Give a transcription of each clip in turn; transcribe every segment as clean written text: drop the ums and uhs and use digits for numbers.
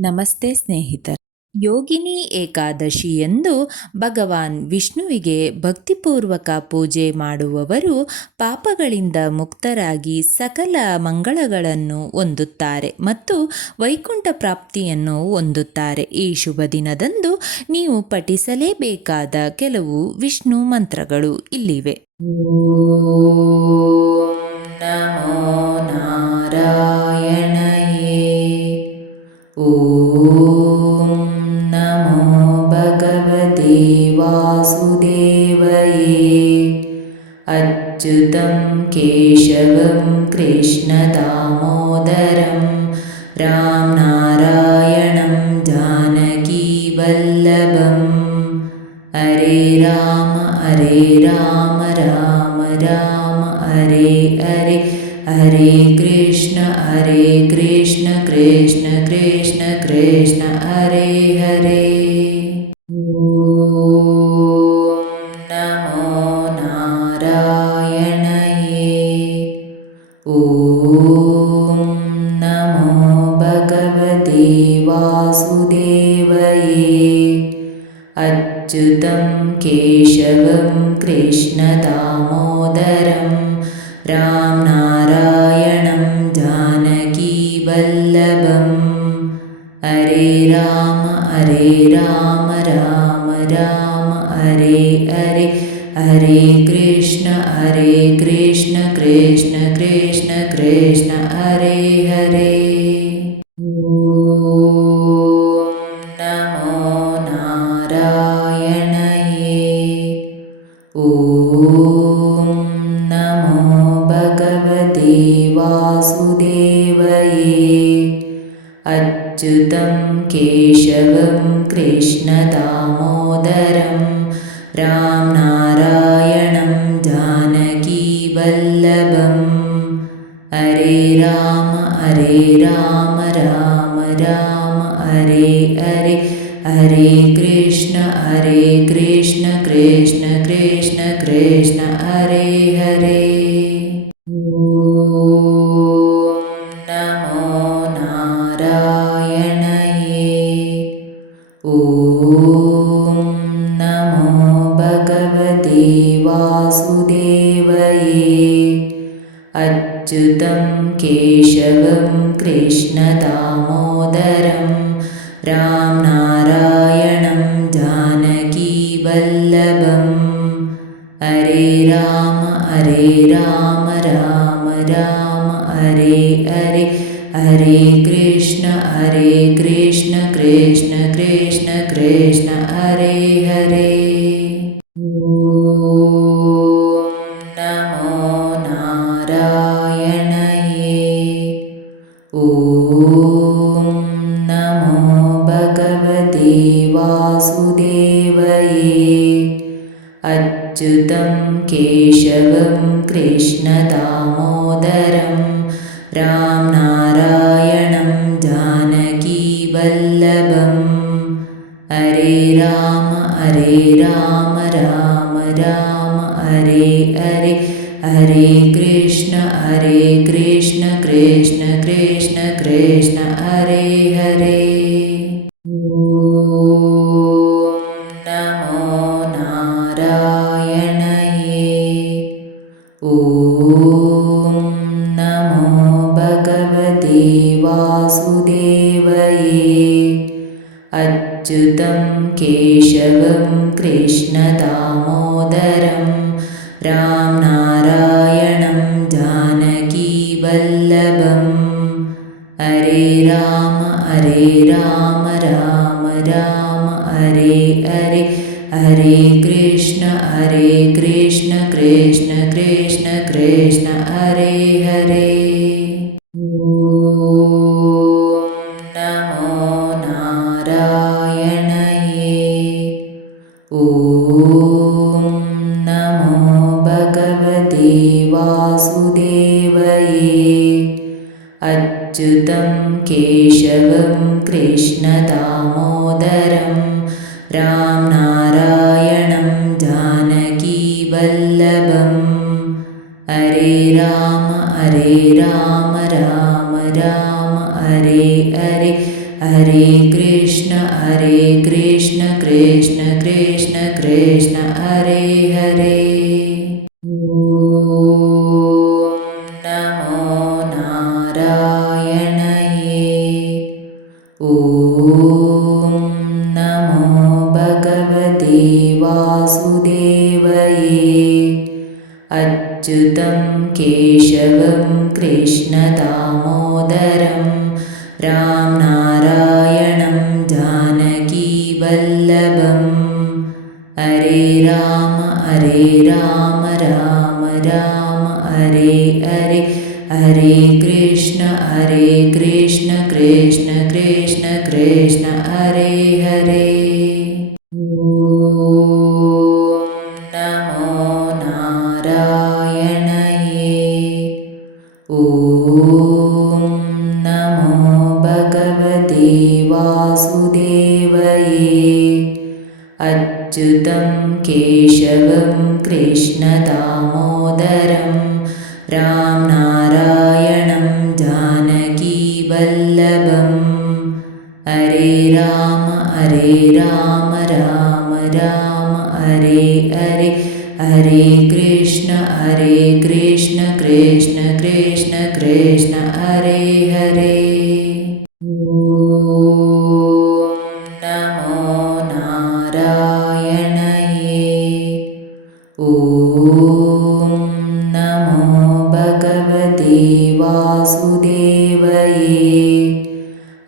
ನಮಸ್ತೆ ಸ್ನೇಹಿತರೆ. ಯೋಗಿನಿ ಏಕಾದಶಿ ಎಂದು ಭಗವಾನ್ ವಿಷ್ಣುವಿಗೆ ಭಕ್ತಿಪೂರ್ವಕ ಪೂಜೆ ಮಾಡುವವರು ಪಾಪಗಳಿಂದ ಮುಕ್ತರಾಗಿ ಸಕಲ ಮಂಗಳಗಳನ್ನು ಹೊಂದುತ್ತಾರೆ ಮತ್ತು ವೈಕುಂಠ ಪ್ರಾಪ್ತಿಯನ್ನು ಹೊಂದುತ್ತಾರೆ. ಈ ಶುಭ ದಿನದಂದು ನೀವು ಪಠಿಸಲೇಬೇಕಾದ ಕೆಲವು ವಿಷ್ಣು ಮಂತ್ರಗಳು ಇಲ್ಲಿವೆ. ನಮೋ ನಾರಾಯಣಯೇ. ಓಂ ನಮೋ ಭಗವತೆ ವಾಸುದೇವಯೇ. ಅಚ್ಯುತಂ ಕೇಶವಂ ಕೃಷ್ಣ ದಾಮೋದರಂ ರಾಮ ನಾರಾಯಣಂ ಜಾನಕಿ ವಲ್ಲಭಂ. ಹರೇ ರಾಮ ರಾಮ ರಾಮ ಹರೇ ಹರೇ, ಹರೇ ಕೃಷ್ಣ ಕೃಷ್ಣ ಕೃಷ್ಣ ಕೃಷ್ಣ ಹರೇ ಹರೇ. ಓಂ ನಮೋ ನಾರಾಯಣಯೇ. ಓಂ ನಮೋ ಭಗವತೆ ವಾಸುದೇವಯೇ. ಅಚ್ಯುತಂ ಕೇಶವಂ ಕೃಷ್ಣ ದಾಮೋದರಂ ರಾಮ ನಾರಾಯಣಂ ಜಾನಕಿ ವಲ್ಲಭಂ. ಹರೇ ರಾಮ ರಾಮ ರಾಮ ಹರೇ ಹರೇ, ಹರೇ ಕೃಷ್ಣ ಕೃಷ್ಣ ಕೃಷ್ಣ ಕೃಷ್ಣ ಹರೇ ಹರೇ. ಓಂ ನಮೋ ನಾರಾಯಣಯೇ. ಓಂ ನಮೋ ಭಗವತೆ ವಾಸುದೇವಯೇ. ಅಚ್ಯುತಂ ಕೇಶವಂ ಕೃಷ್ಣ ದಾಮೋದರಂ ರಾಮ ನಾರಾಯಣಂ ಜಾನಕಿ ವಲ್ಲಭಂ. ಹರೇ ರಾಮ ರಾಮ ರಾಮ ಹರೇ ಹರೇ, ಹರೇ ಕೃಷ್ಣ ಕೃಷ್ಣ ಕೃಷ್ಣ ಕೃಷ್ಣ ಹರೇ ಹರೇ. ಓಂ ನಮೋ ನಾರಾಯಣಯೇ. ಓಂ ನಮೋ ಭಗವತೆ ವಾಸುದೇವಯೇ. ಅಚ್ಯುತಂ ಕೇಶವಂ ಕೃಷ್ಣ ದಾಮೋದರಂ ರಾಮ ನಾರಾಯಣಂ ಜಾನಕಿ ವಲ್ಲಭಂ. ಹರೇ ರಾಮ ರಾಮ ರಾಮ ಹರೇ ಹರೇ, ಹರೇ ಕೃಷ್ಣ ಕೃಷ್ಣ ಕೃಷ್ಣ ಕೃಷ್ಣ ಹರೇ ಹರೇ. ಓಂ ನಮೋ ನಾರಾಯಣಯೇ. ಓಂ ನಮೋ ಭಗವತೆ ವಾಸುದೇವಯೇ. ಅಚ್ಯುತಂ ಕೇಶವಂ ಕೃಷ್ಣ ದಾಮೋದರಂ ರಾಮ ನಾರಾಯಣಂ ಜಾನಕಿ ವಲ್ಲಭಂ. ಹರೇ ರಾಮ ರಾಮ ರಾಮ ಹರೇ ಹರೇ, ಹರೇ ಕೃಷ್ಣ ಕೃಷ್ಣ ಕೃಷ್ಣ ಕೃಷ್ಣ ಹರೇ ಹರೇ. ಓಂ ನಮೋ ನಾರಾಯಣಯೇ. ಓಂ ನಮೋ ಭಗವತೆ ವಾಸುದೇವಯೇ. ಅಚ್ಯುತಂ ಕೇಶವಂ ಕೃಷ್ಣ ದಾಮೋದರಂ ರಾಮ ನಾರಾಯಣಂ ಜಾನಕಿ ವಲ್ಲಭಂ. ಹರೇ ರಾಮ ರಾಮ ರಾಮ ಹರೇ ಹರೇ, ಹರೇ ಕೃಷ್ಣ ಕೃಷ್ಣ ಕೃಷ್ಣ ಕೃಷ್ಣ ಹರೇ ಹರೇ. ಓಂ ನಮೋ ನಾರಾಯಣಯೇ. ಓಂ ನಮೋ ಭಗವತೆ ವಾಸುದೇವಯೇ. ಅಚ್ಯುತಂ ಕೇಶವಂ ಕೃಷ್ಣ ದಾಮೋದರಂ ರಾಮ ನಾರಾಯಣಂ ಜಾನಕಿ ವಲ್ಲಭಂ. ಹರೇ ರಾಮ ರಾಮ ರಾಮ ಹರೇ ಹರೇ, ഹരേ കൃഷ്ണ കൃഷ്ണ കൃഷ്ണ കൃഷ്ണ ഹരേ ഹരേ. ഓം നമോ നാരായണയേ. ഓം നമോ ഭഗവതേ വാസുദേവയേ. അച്യുതം കേശവം കൃഷ്ണദാമോദരം രാം നാരായണം ജാനകീവല്ലഭം. ഹരേ രാമ രാമ രാമ ഹരേ ഹരേ. ഹരേ കൃഷ്ണ കൃഷ്ണ കൃഷ്ണ കൃഷ്ണ ഹരേ ഹരേ. ഓം നമോ നാരായണയേ. ഓം നമോ ഭഗവതേ വാസുദേവയേ. അച്യുതം കേശവം കൃഷ്ണദാമോദരം രാം നാരായണം ജാനകീവല്ലഭം. ഹരേ രാമ രാമ രാമ ഹരേ ഹരേ. ഹരേ കൃഷ്ണ കൃഷ്ണ കൃഷ്ണ കൃഷ്ണ ഹരേ ഹരേ. ഓം നമോ നാരായണയേ. ഓം നമോ ഭഗവതേ വാസുദേവയേ.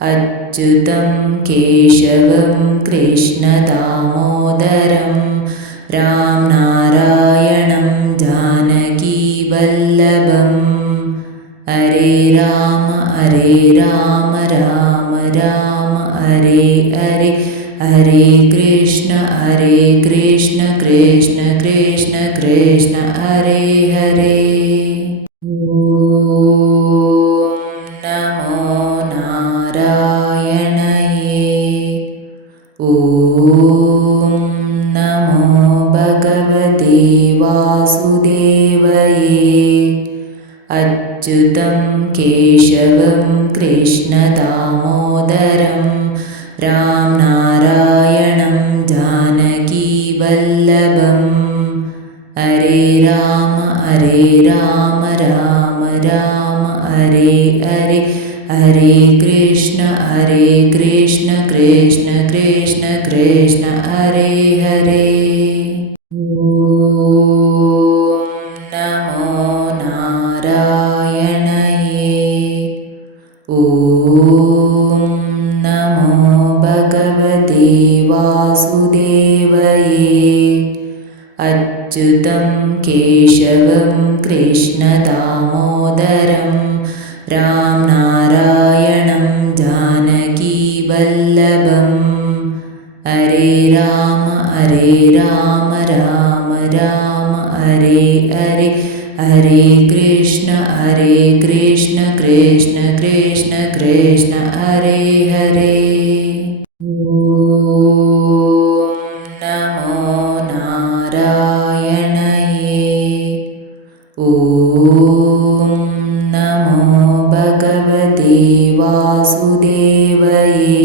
അച്യുതം കേശവം കൃഷ്ണദാമോദരം രാം നാരായണം ജാനകീവല്ലഭം. ഹരേ രാമ രാമ രാമ ഹരേ ഹരേ. ഹരേ കൃഷ്ണ കൃഷ്ണ കൃഷ്ണ കൃഷ്ണ ഹരേ ഹരേ. ഓം നമോ നാരായണയേ. ഓം നമോ ഭഗവതേ വാസുദേവയേ. അച്യുതം കേശവം കൃഷ്ണദാമോദരം രാം നാരായണം ജാനകീവല്ലഭം. ഹരേ രാമ രാമ രാമ ഹരേ ഹരേ. ഹരേ കൃഷ്ണ കൃഷ്ണ കൃഷ്ണ കൃഷ്ണ ഹരേ ഹരേ. ഓം നമോ നാരായണയേ. ഓം നമോ ഭഗവതേ വാസുദേവയേ. അച്യുതം കേശവം കൃഷ്ണദാമോദരം രാം നാരായണം ജാനകീവല്ലഭം. ഹരേ രാമ രാമ രാമ ഹരേ ഹരേ. ഹരേ കൃഷ്ണ കൃഷ്ണ കൃഷ്ണ കൃഷ്ണ ഹരേ ഹരേ. ഓം നമോ നാരായണയേ. ഓം നമോ ഭഗവതേ വാസുദേവയേ.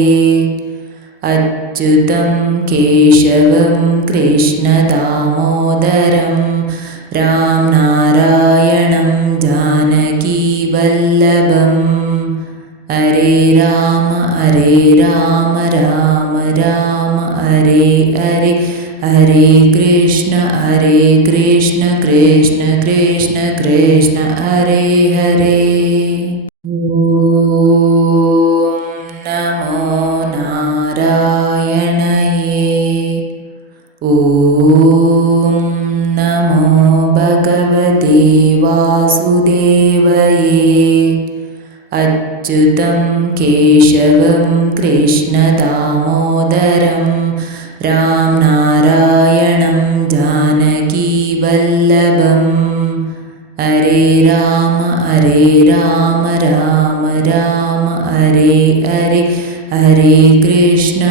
അച്യുതം കേശവം കൃഷ്ണദാമോദരം രാം നാരായണം ജാനകീവല്ലഭം. ഹരേ രാമ രാമ രാമ ഹരേ ഹരേ. ഹരേ കൃഷ്ണ കൃഷ്ണ കൃഷ്ണ കൃഷ്ണ ഹരേ ഹരേ. ഓം നമോ നാരായണയേ. ഓം നമോ ഭഗവതേ വാസുദേവയേ. അച്യുതം കേശവം കൃഷ്ണദാമോദരം രാം നാരായണം ജാനകീവല്ലഭം. ഹരേ രാമ രാമ രാമ ഹരേ ഹരേ. ഹരേ കൃഷ്ണ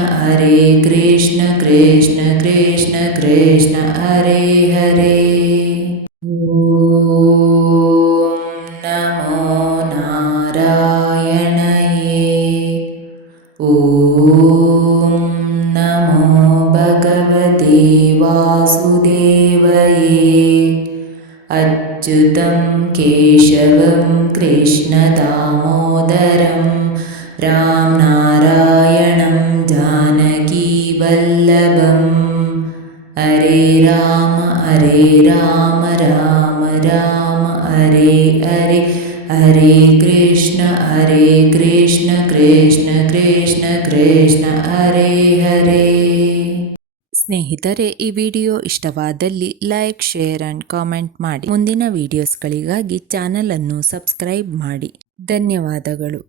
കൃഷ്ണ കൃഷ്ണ കൃഷ്ണ ഹരേ ഹരേ. ഓം നമോ നാരായണയേ. अच्युतं केशवं कृष्णदामोदरं रामनारायणं जानकीवल्लभं हरे राम राम राम हरे हरे हरे कृष्ण कृष्ण कृष्ण कृष्ण हरे हरे. ಸ್ನೇಹಿತರೆ, ಈ ವಿಡಿಯೋ ಇಷ್ಟವಾದಲ್ಲಿ ಲೈಕ್, ಶೇರ್ ಆ್ಯಂಡ್ ಕಾಮೆಂಟ್ ಮಾಡಿ. ಮುಂದಿನ ವಿಡಿಯೋಸ್ಗಳಿಗಾಗಿ ಚಾನಲನ್ನು ಸಬ್ಸ್ಕ್ರೈಬ್ ಮಾಡಿ. ಧನ್ಯವಾದಗಳು.